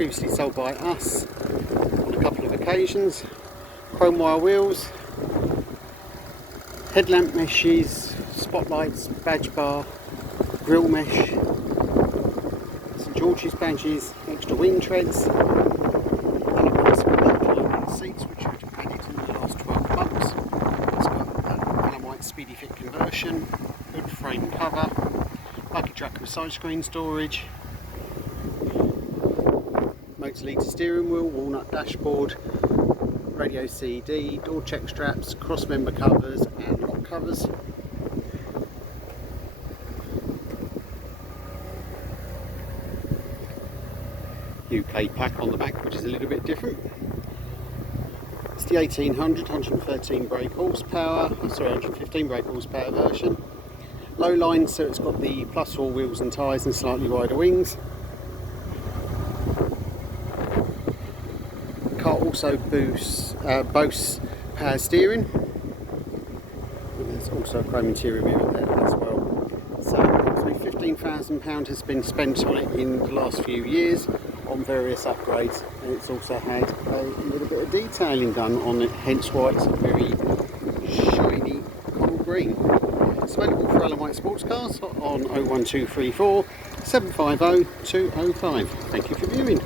previously sold by us on a couple of occasions. Chrome wire wheels, headlamp meshes, spotlights, badge bar, grille mesh, St George's badges, extra wing treads, and of course the seats which we've added in the last 12 months. It's got Allon Speedifit conversion, hood frame cover, luggage rack with side screen storage, motor leader steering wheel, walnut dashboard, radio CD, door check straps, cross member covers and lock covers. UK pack on the back, which is a little bit different. It's the 1800 113 brake horsepower, sorry 115 brake horsepower version. Lowline, so it's got the plus 4 wheels and tyres and slightly wider wings. The car also boasts power steering. There's also a chrome interior mirror there as well. So approximately £15,000 has been spent on it in the last few years on various upgrades, and it's also had a little bit of detailing done on it, hence why it's a very shiny coral green. It's available for Allon sports cars on 01234 750 205. Thank you for viewing.